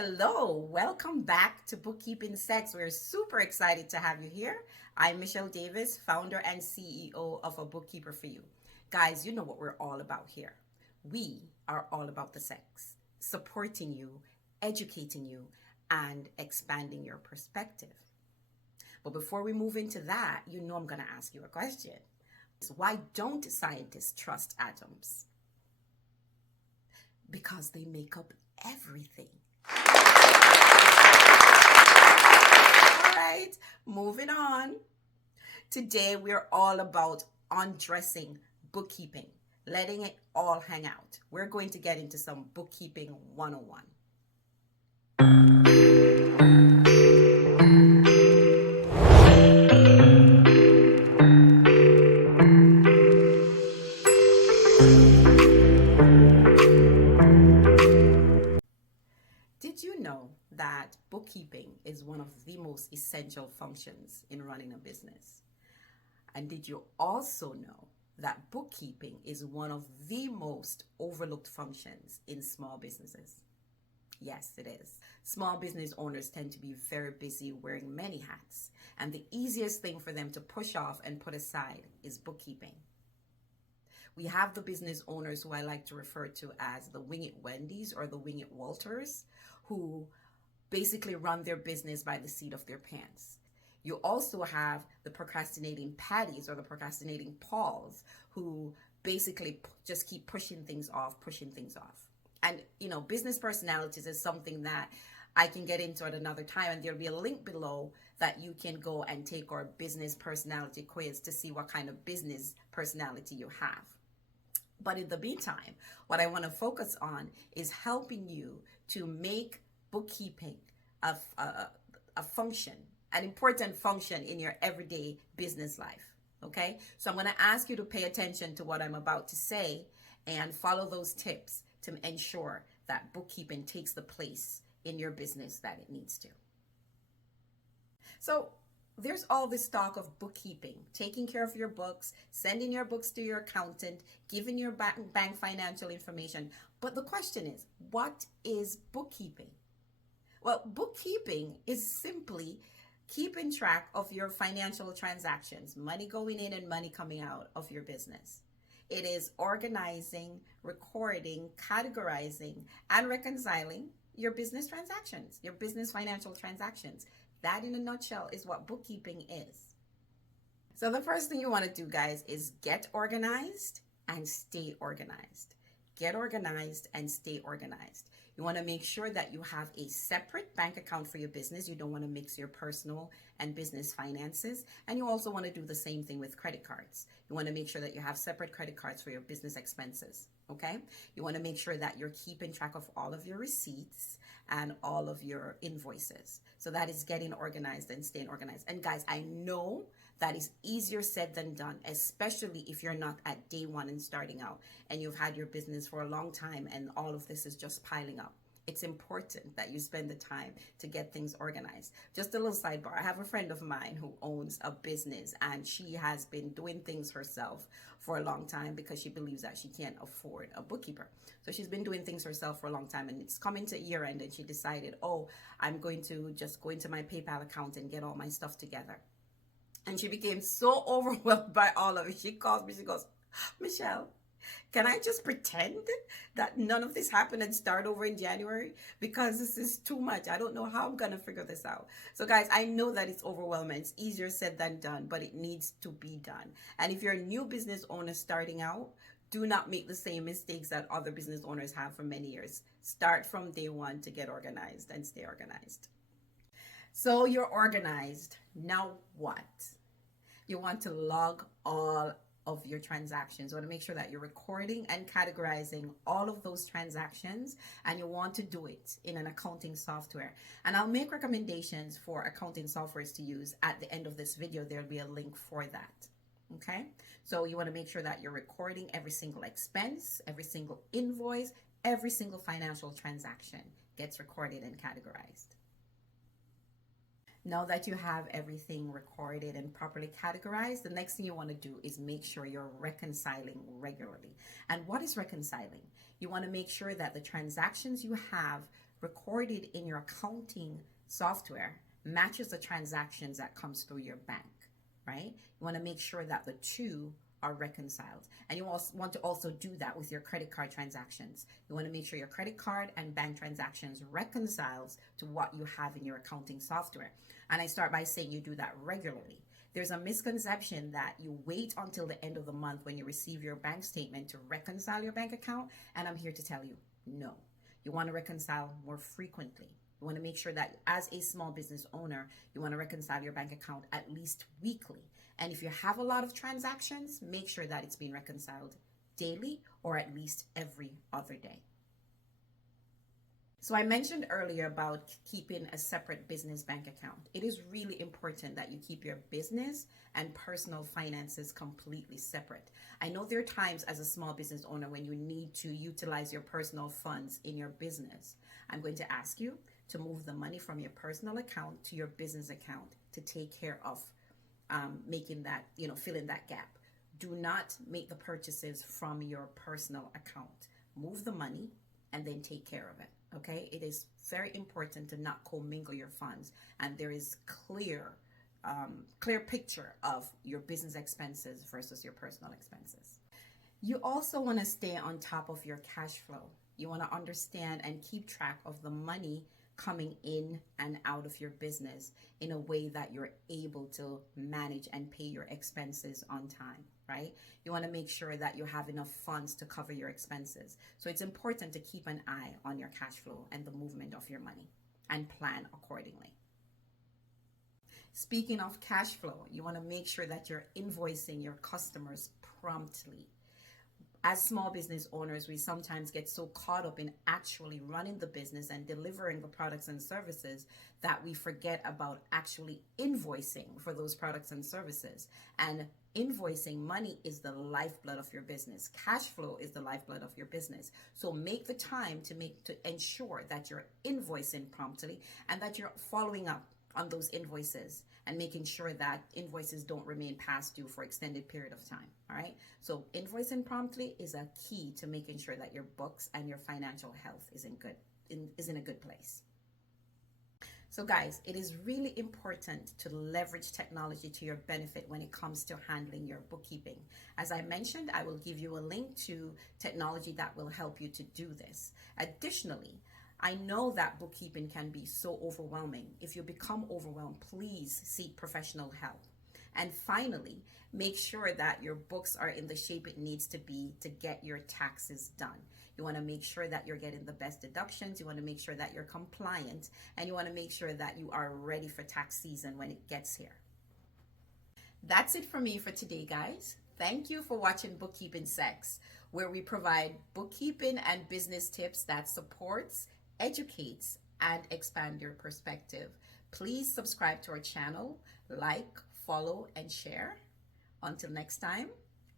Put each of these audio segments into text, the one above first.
Hello, welcome back to Bookkeeping S.E.X. We're super excited to have you here. I'm Michelle Davis, founder and CEO of A Bookkeeper for You. Guys, you know what we're all about here. We are all about the sex, supporting you, educating you, and expanding your perspective. But before we move into that, you know I'm going to ask you a question. Why don't scientists trust atoms? Because they make up everything. All right, moving on. Today we're all about undressing bookkeeping, letting it all hang out. We're going to get into some bookkeeping 101. Did you know that bookkeeping is one of the most essential functions in running a business? And did you also know that bookkeeping is one of the most overlooked functions in small businesses? Yes, it is. Small business owners tend to be very busy wearing many hats, and the easiest thing for them to push off and put aside is bookkeeping. We have the business owners who I like to refer to as the Wing It Wendy's or the Wing It Walters, who basically run their business by the seat of their pants. You also have the procrastinating Patties or the procrastinating Pauls, who basically just keep pushing things off. And, business personalities is something that I can get into at another time, and there'll be a link below that you can go and take our business personality quiz to see what kind of business personality you have. But in the meantime, what I want to focus on is helping you to make bookkeeping a function, an important function in your everyday business life. Okay? So I'm going to ask you to pay attention to what I'm about to say and follow those tips to ensure that bookkeeping takes the place in your business that it needs to. So there's all this talk of bookkeeping, taking care of your books, sending your books to your accountant, giving your bank financial information. But the question is, what is bookkeeping? Well, bookkeeping is simply keeping track of your financial transactions, money going in and money coming out of your business. It is organizing, recording, categorizing, and reconciling your business transactions, your business financial transactions. That in a nutshell is what bookkeeping is. So the first thing you want to do, guys, is get organized and stay organized. Get organized and stay organized. You want to make sure that you have a separate bank account for your business. You don't want to mix your personal and business finances. And you also want to do the same thing with credit cards. You want to make sure that you have separate credit cards for your business expenses. Okay? You want to make sure that you're keeping track of all of your receipts and all of your invoices. So that is getting organized and staying organized. And guys, I know that is easier said than done, especially if you're not at day one and starting out and you've had your business for a long time and all of this is just piling up. It's important that you spend the time to get things organized. Just a little sidebar. I have a friend of mine who owns a business and she has been doing things herself for a long time because she believes that she can't afford a bookkeeper. So she's been doing things herself for a long time, and it's coming to year end and she decided, I'm going to just go into my PayPal account and get all my stuff together. And she became so overwhelmed by all of it. She calls me, she goes, Michelle, can I just pretend that none of this happened and start over in January? Because this is too much. I don't know how I'm going to figure this out. So guys, I know that it's overwhelming. It's easier said than done, but it needs to be done. And if you're a new business owner starting out, do not make the same mistakes that other business owners have for many years. Start from day one to get organized and stay organized. So you're organized. Now what? You want to log all of your transactions. You want to make sure that you're recording and categorizing all of those transactions, and you want to do it in an accounting software. And I'll make recommendations for accounting softwares to use at the end of this video. There'll be a link for that. Okay? So you want to make sure that you're recording every single expense, every single invoice, every single financial transaction gets recorded and categorized. Now that you have everything recorded and properly categorized, the next thing you want to do is make sure you're reconciling regularly. And what is reconciling? You want to make sure that the transactions you have recorded in your accounting software matches the transactions that comes through your bank, right? You want to make sure that the two are reconciled. And you also want to also do that with your credit card transactions. You want to make sure your credit card and bank transactions reconciles to what you have in your accounting software. And I start by saying you do that regularly. There's a misconception that you wait until the end of the month when you receive your bank statement to reconcile your bank account. And I'm here to tell you, no. You want to reconcile more frequently. You want to make sure that as a small business owner, you want to reconcile your bank account at least weekly. And if you have a lot of transactions, make sure that it's being reconciled daily or at least every other day. So I mentioned earlier about keeping a separate business bank account. It is really important that you keep your business and personal finances completely separate. I know there are times as a small business owner when you need to utilize your personal funds in your business. I'm going to ask you to move the money from your personal account to your business account to take care of making that, filling that gap. Do not make the purchases from your personal account. Move the money and then take care of it. Okay, it is very important to not commingle your funds, and there is clear picture of your business expenses versus your personal expenses. You also want to stay on top of your cash flow. You want to understand and keep track of the money coming in and out of your business in a way that you're able to manage and pay your expenses on time, right? You want to make sure that you have enough funds to cover your expenses. So it's important to keep an eye on your cash flow and the movement of your money and plan accordingly. Speaking of cash flow, you want to make sure that you're invoicing your customers promptly. As small business owners, we sometimes get so caught up in actually running the business and delivering the products and services that we forget about actually invoicing for those products and services. And invoicing money is the lifeblood of your business. Cash flow is the lifeblood of your business. So make the time to ensure that you're invoicing promptly and that you're following up on those invoices and making sure that invoices don't remain past due for extended period of time. All right. So invoicing promptly is a key to making sure that your books and your financial health is in a good place. So guys, it is really important to leverage technology to your benefit when it comes to handling your bookkeeping. As I mentioned, I will give you a link to technology that will help you to do this. Additionally, I know that bookkeeping can be so overwhelming. If you become overwhelmed, please seek professional help. And finally, make sure that your books are in the shape it needs to be to get your taxes done. You want to make sure that you're getting the best deductions. You want to make sure that you're compliant, and you want to make sure that you are ready for tax season when it gets here. That's it for me for today, guys. Thank you for watching Bookkeeping S.E.X, where we provide bookkeeping and business tips that supports, educates, and expand your perspective. Please subscribe to our channel, like, follow, and share. Until next time,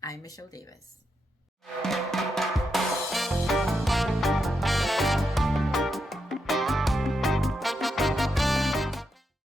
I'm Michelle Davis.